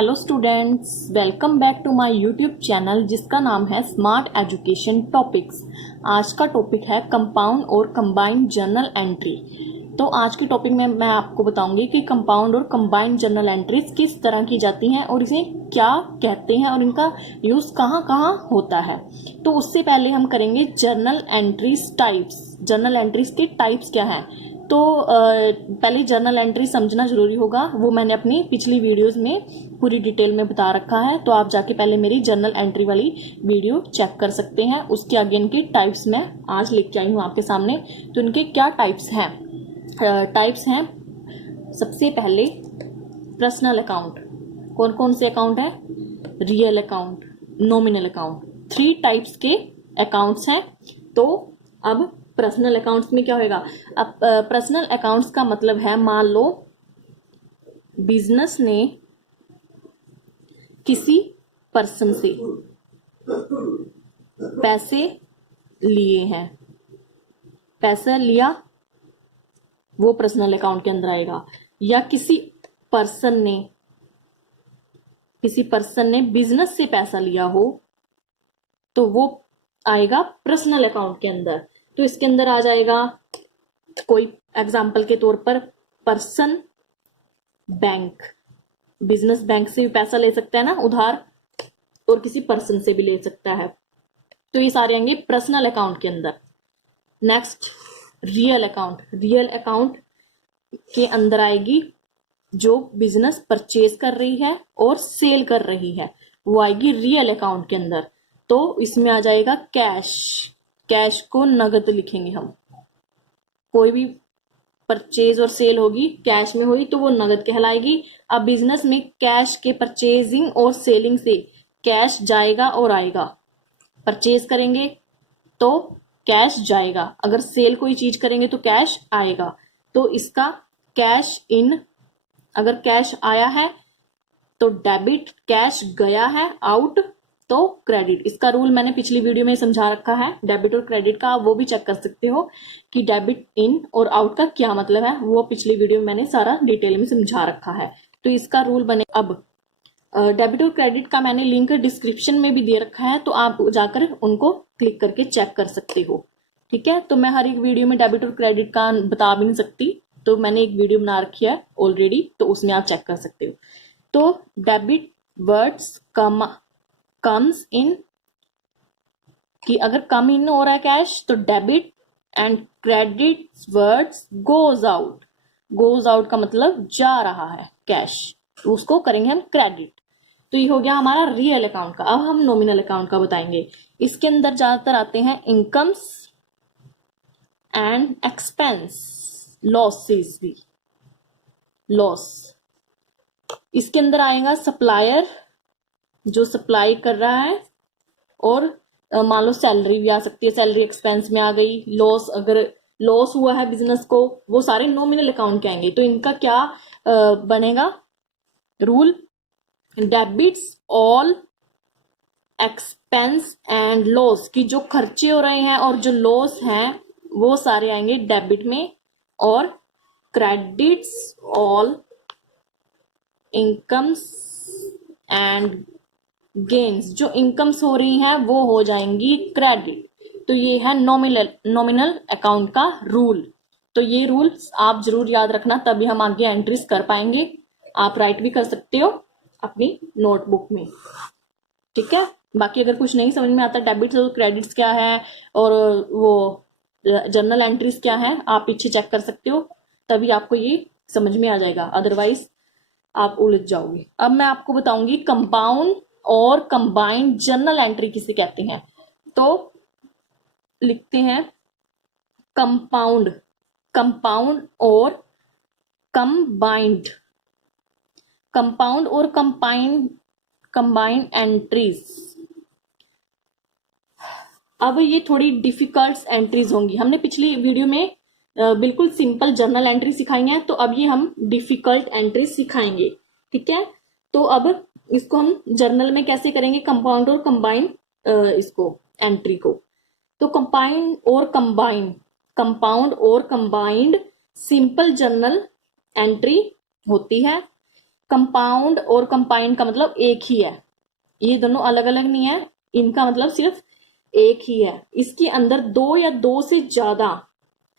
Hello students, welcome back to my YouTube channel जिसका नाम है स्मार्ट एजुकेशन टॉपिक्स। आज का टॉपिक है कंपाउंड और कंबाइंड जर्नल एंट्री। तो आज के टॉपिक में मैं आपको बताऊंगी कि कंपाउंड और कंबाइंड जर्नल एंट्रीज किस तरह की जाती हैं और इसे क्या कहते हैं और इनका यूज कहाँ कहाँ होता है। तो उससे पहले हम करेंगे journal entries types. Journal entries के टाइप्स क्या हैं, तो पहले जर्नल एंट्री समझना जरूरी होगा। वो मैंने अपनी पिछली वीडियोस में पूरी डिटेल में बता रखा है, तो आप जाके पहले मेरी जर्नल एंट्री वाली वीडियो चेक कर सकते हैं। उसके आगे इनके टाइप्स मैं आज लेके आई हूँ आपके सामने। तो इनके क्या टाइप्स हैं? सबसे पहले पर्सनल अकाउंट। कौन कौन से अकाउंट है? Real account, nominal account, 3 types के अकाउंट्स हैं। तो अब पर्सनल अकाउंट्स में क्या होगा? अब पर्सनल अकाउंट्स का मतलब है, मान लो बिजनेस ने किसी पर्सन से पैसे लिए हैं, पैसा लिया, वो पर्सनल अकाउंट के अंदर आएगा। या किसी पर्सन ने बिजनेस से पैसा लिया हो तो वो आएगा पर्सनल अकाउंट के अंदर। तो इसके अंदर आ जाएगा, कोई एग्जाम्पल के तौर पर, पर्सन बैंक, बिजनेस बैंक से भी पैसा ले सकता है ना उधार, और किसी पर्सन से भी ले सकता है। तो ये सारे आएंगे पर्सनल अकाउंट के अंदर। Next, real account. Real account के अंदर आएगी जो बिजनेस परचेज कर रही है और सेल कर रही है, वो आएगी रियल अकाउंट के अंदर। तो इसमें आ जाएगा कैश। कैश को नगद लिखेंगे हम। कोई भी परचेज और सेल होगी कैश में हुई तो वो नगद कहलाएगी। अब बिजनेस में कैश के परचेजिंग और सेलिंग से कैश जाएगा और आएगा। परचेज करेंगे तो कैश जाएगा, अगर सेल कोई चीज करेंगे तो कैश आएगा। तो इसका कैश इन, अगर कैश आया है तो डेबिट, कैश गया है आउट तो क्रेडिट। इसका रूल मैंने पिछली वीडियो में समझा रखा है, डेबिट और क्रेडिट का, वो भी चेक कर सकते हो कि डेबिट इन और आउट का क्या मतलब है। वो पिछली वीडियो में मैंने सारा डिटेल में समझा रखा है। तो इसका रूल बने। अब डेबिट और क्रेडिट का मैंने लिंक डिस्क्रिप्शन में भी दे रखा है, तो आप जाकर उनको क्लिक करके चेक कर सकते हो। ठीक है, तो मैं हर एक वीडियो में डेबिट और क्रेडिट का बता भी नहीं सकती, तो मैंने एक वीडियो बना रखी है ऑलरेडी, तो उसमें आप चेक कर सकते हो। तो डेबिट वर्ड्स कम्स इन, कि अगर कम इन हो रहा है कैश तो debit, and credit words goes out. Goes out का मतलब जा रहा है कैश, तो उसको करेंगे हम क्रेडिट। तो ये हो गया हमारा रियल अकाउंट का। अब हम नॉमिनल अकाउंट का बताएंगे। इसके अंदर ज्यादातर आते हैं इनकम्स एंड एक्सपेंस, लॉसेस भी, लॉस। इसके अंदर आएगा सप्लायर, जो सप्लाई कर रहा है, और मान लो सैलरी भी आ सकती है, सैलरी एक्सपेंस में आ गई। लॉस, अगर लॉस हुआ है बिजनेस को, वो सारे नॉमिनल अकाउंट के आएंगे। तो इनका क्या बनेगा rule? Debits all expense and loss, की जो खर्चे हो रहे हैं और जो लॉस हैं वो सारे आएंगे डेबिट में। और credits all incomes and gains, जो इनकम्स हो रही हैं वो हो जाएंगी क्रेडिट। तो ये है नॉमिनल अकाउंट का रूल। तो ये रूल्स आप जरूर याद रखना, तभी हम आगे एंट्रीज कर पाएंगे। आप राइट भी कर सकते हो अपनी नोटबुक में। ठीक है, बाकी अगर कुछ नहीं समझ में आता, डेबिट्स और क्रेडिट्स क्या है और वो जर्नल एंट्रीज क्या है, आप पीछे चेक कर सकते हो, तभी आपको ये समझ में आ जाएगा, अदरवाइज आप उलझ जाओगे। अब मैं आपको बताऊंगी कंपाउंड और कंबाइंड जर्नल एंट्री किसे कहते हैं। तो लिखते हैं कंपाउंड, कंपाउंड और कंबाइंड, कंपाउंड और कंबाइंड एंट्रीज। अब ये थोड़ी डिफिकल्ट एंट्रीज होंगी। हमने पिछली वीडियो में बिल्कुल सिंपल जर्नल एंट्री सिखाई है, तो अब ये हम डिफिकल्ट एंट्रीज सिखाएंगे। ठीक है, तो अब इसको हम जर्नल में कैसे करेंगे, कंपाउंड और कंबाइंड इसको एंट्री को। तो कंपाउंड और कंबाइंड सिंपल जर्नल एंट्री होती है। कंपाउंड और कंबाइंड का मतलब एक ही है, ये दोनों अलग अलग नहीं है, इनका मतलब सिर्फ एक ही है। इसके अंदर दो या दो से ज्यादा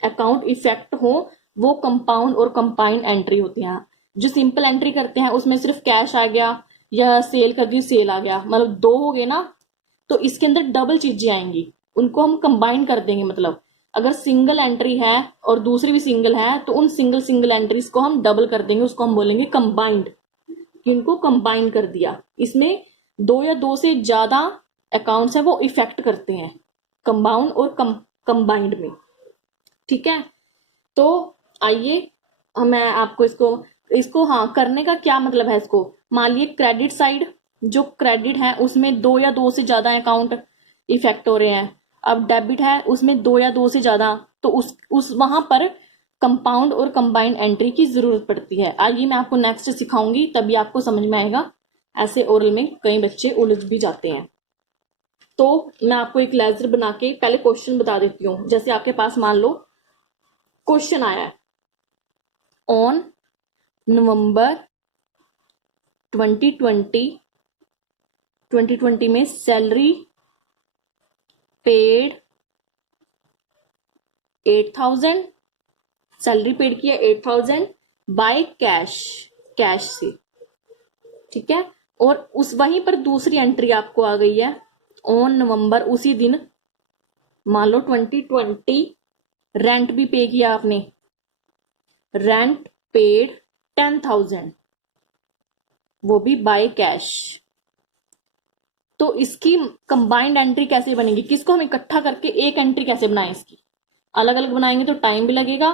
अकाउंट इफेक्ट हो वो कंपाउंड और कंबाइंड एंट्री होती है। जो सिंपल एंट्री करते हैं उसमें सिर्फ कैश आ गया या सेल कर दी सेल आ गया, मतलब दो हो गए ना, तो इसके अंदर डबल चीजें आएंगी, उनको हम कंबाइन कर देंगे। मतलब अगर सिंगल एंट्री है और दूसरी भी सिंगल है तो उन सिंगल सिंगल एंट्रीज को हम डबल कर देंगे, उसको हम बोलेंगे कंबाइंड, कि उनको कंबाइन कर दिया। इसमें दो या दो से ज्यादा अकाउंट्स है वो इफेक्ट करते हैं कंपाउंड और कंबाइंड में, ठीक है। तो आइए मैं आपको इसको इसको हाँ करने का क्या मतलब है। इसको मान लीजिए क्रेडिट साइड, जो क्रेडिट है उसमें दो या दो से ज्यादा अकाउंट इफेक्ट हो रहे हैं। अब डेबिट है उसमें दो या दो से ज्यादा, तो उस वहां पर कंपाउंड और कंबाइंड एंट्री की जरूरत पड़ती है। आइए मैं आपको नेक्स्ट सिखाऊंगी तभी आपको समझ में आएगा, ऐसे ओरल में कई बच्चे उलझ भी जाते हैं। तो मैं आपको एक लेजर बना के पहले क्वेश्चन बता देती हूँ। जैसे आपके पास मान लो क्वेश्चन आया है, ऑन नवंबर 2020 में सैलरी पेड 8,000, सैलरी पेड किया 8,000 बाय कैश, कैश से, ठीक है। और उस वहीं पर दूसरी एंट्री आपको आ गई है, ऑन नवंबर, उसी दिन मान लो 2020 रेंट भी पे किया आपने, रेंट पेड 10,000, वो भी बाय कैश। तो इसकी कंबाइंड एंट्री कैसे बनेगी, किसको हम इकट्ठा करके एक एंट्री कैसे बनाएं, इसकी अलग अलग बनाएंगे तो टाइम भी लगेगा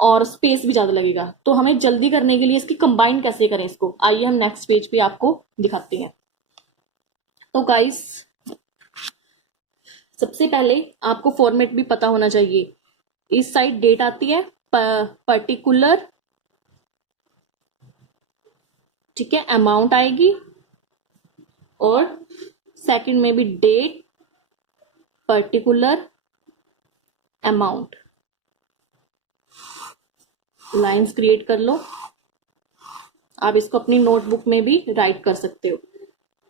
और स्पेस भी ज्यादा लगेगा। तो हमें जल्दी करने के लिए इसकी कंबाइंड कैसे करें इसको, आइए हम नेक्स्ट पेज पे आपको दिखाते हैं। तो गाइस सबसे पहले आपको फॉर्मेट भी पता होना चाहिए। इस साइड डेट आती है पर्टिकुलर, ठीक है, अमाउंट आएगी, और सेकंड में भी date particular amount, lines create कर लो। आप इसको अपनी नोटबुक में भी राइट कर सकते हो।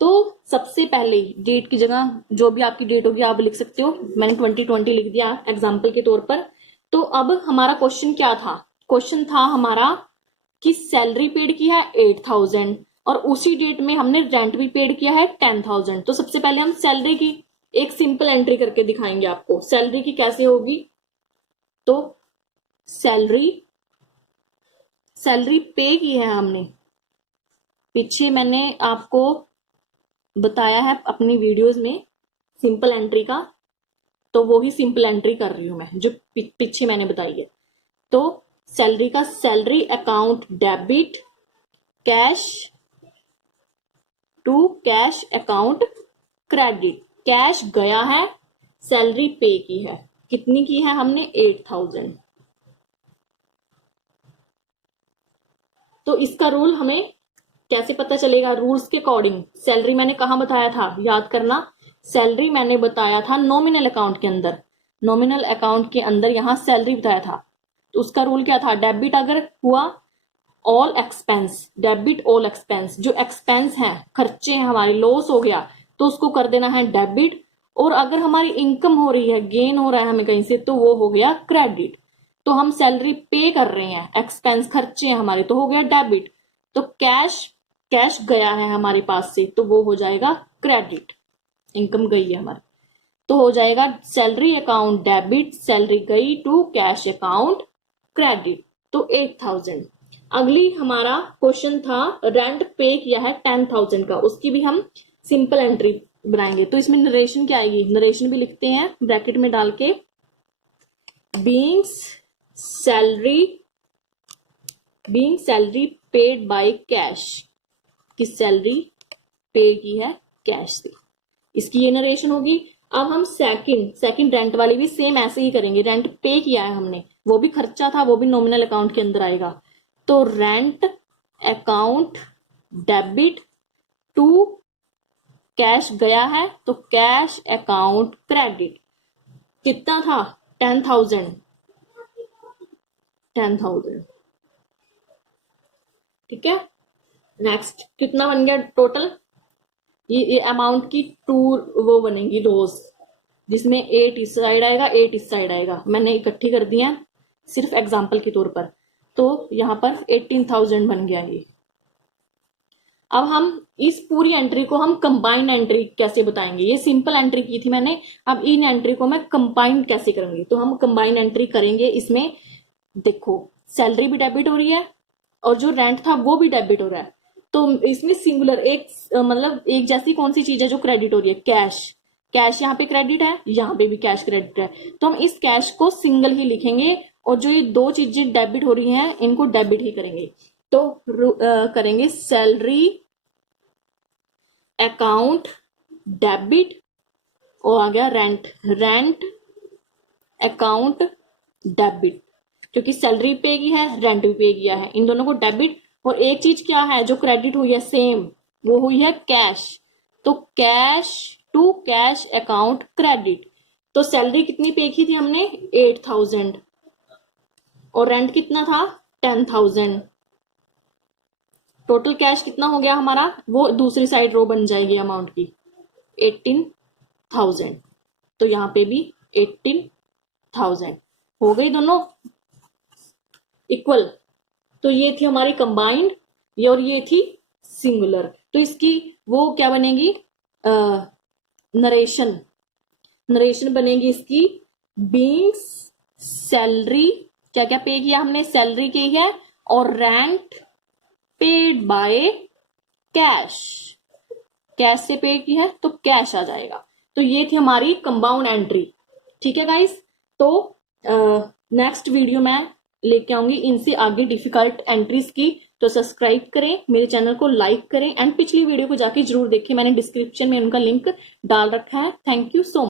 तो सबसे पहले डेट की जगह जो भी आपकी डेट होगी आप लिख सकते हो, मैंने 2020 लिख दिया एग्जाम्पल के तौर पर। तो अब हमारा क्वेश्चन क्या था, क्वेश्चन था हमारा कि सैलरी पेड की है 8,000 और उसी डेट में हमने रेंट भी पेड किया है 10,000। तो सबसे पहले हम सैलरी की एक सिंपल एंट्री करके दिखाएंगे आपको, सैलरी की कैसे होगी। तो सैलरी पे की है हमने, पीछे मैंने आपको बताया है अपनी वीडियोस में सिंपल एंट्री का, तो वो ही सिंपल एंट्री कर रही हूं मैं जो पीछे मैंने बताई है। तो सैलरी का salary account debit cash to cash account credit, cash गया है, सैलरी पे की है, कितनी की है हमने 8,000। तो इसका रूल हमें कैसे पता चलेगा, रूल्स के अकॉर्डिंग। सैलरी मैंने कहा बताया था, याद करना, सैलरी मैंने बताया था नॉमिनल अकाउंट के अंदर, नॉमिनल अकाउंट के अंदर यहां सैलरी बताया था। तो उसका रूल क्या था, डेबिट अगर हुआ all expense, debit all expense, जो एक्सपेंस है खर्चे हैं हमारे, लॉस हो गया तो उसको कर देना है डेबिट। और अगर हमारी इनकम हो रही है, गेन हो रहा है हमें कहीं से, तो वो हो गया क्रेडिट। तो हम सैलरी पे कर रहे हैं, एक्सपेंस खर्चे हैं हमारे, तो हो गया डेबिट। तो कैश गया है हमारे पास से, तो वो हो जाएगा क्रेडिट, इनकम गई है हमारी, तो हो जाएगा सैलरी अकाउंट डेबिट, सैलरी गई टू कैश अकाउंट क्रेडिट, तो 8,000। अगली हमारा क्वेश्चन था रेंट पे किया है 10,000 का, उसकी भी हम सिंपल एंट्री बनाएंगे। तो इसमें नरेशन क्या आएगी, नरेशन भी लिखते हैं ब्रैकेट में डाल के, being salary paid by cash, कि सैलरी पे की है कैश से, इसकी ये नरेशन होगी। अब हम सेकंड रेंट वाली भी सेम ऐसे ही करेंगे, रेंट पे किया है हमने, वो भी खर्चा था, वो भी नॉमिनल अकाउंट के अंदर आएगा। तो rent account debit to cash गया है, तो कैश अकाउंट क्रेडिट, कितना था 10,000, ठीक है। नेक्स्ट कितना बन गया टोटल, ये अमाउंट की टू वो बनेगी रोज, जिसमें 8 इस साइड आएगा 8 इस साइड आएगा, मैंने इकट्ठी कर दिया सिर्फ एग्जाम्पल के तौर पर। तो यहाँ पर 18,000 बन गया ये। अब हम इस पूरी एंट्री को हम कंबाइन एंट्री कैसे बताएंगे, ये सिंपल एंट्री की थी मैंने, अब इन एंट्री को मैं कंबाइन कैसे करूंगी। तो हम कंबाइन एंट्री करेंगे, इसमें देखो सैलरी भी डेबिट हो रही है और जो रेंट था वो भी डेबिट हो रहा है, तो इसमें सिंगुलर एक मतलब एक जैसी कौन सी चीज है जो क्रेडिट हो रही है, कैश। कैश यहाँ पे क्रेडिट है, यहाँ पे भी कैश क्रेडिट है, तो हम इस कैश को सिंगल ही लिखेंगे और जो ये दो चीजें डेबिट हो रही हैं इनको डेबिट ही करेंगे। तो करेंगे सैलरी अकाउंट डेबिट और आ गया रेंट, रेंट अकाउंट डेबिट, क्योंकि सैलरी पे की है रेंट भी पे किया है, इन दोनों को डेबिट। और एक चीज क्या है जो क्रेडिट हुई है सेम, वो हुई है कैश, तो cash to cash account credit. तो सैलरी कितनी पे की थी हमने 8,000 और रेंट कितना था 10,000, टोटल कैश कितना हो गया हमारा, वो दूसरी साइड रो बन जाएगी अमाउंट की 18,000, तो यहां पे भी 18,000 हो गई दोनों इक्वल। तो ये थी हमारी कंबाइंड, ये और ये थी सिंगुलर। तो इसकी वो क्या बनेगी नरेशन, नरेशन बनेगी इसकी बीइंग्स सैलरी, क्या क्या पे किया हमने, सैलरी की है और rent paid by cash, cash से पे की है तो कैश आ जाएगा। तो ये थी हमारी कंपाउंड एंट्री। ठीक है गाइस, तो नेक्स्ट वीडियो में लेके आऊंगी इनसे आगे डिफिकल्ट एंट्रीज की। तो सब्सक्राइब करें, मेरे चैनल को लाइक करें एंड पिछली वीडियो को जाके जरूर देखें, मैंने डिस्क्रिप्शन में उनका लिंक डाल रखा है। Thank you so much.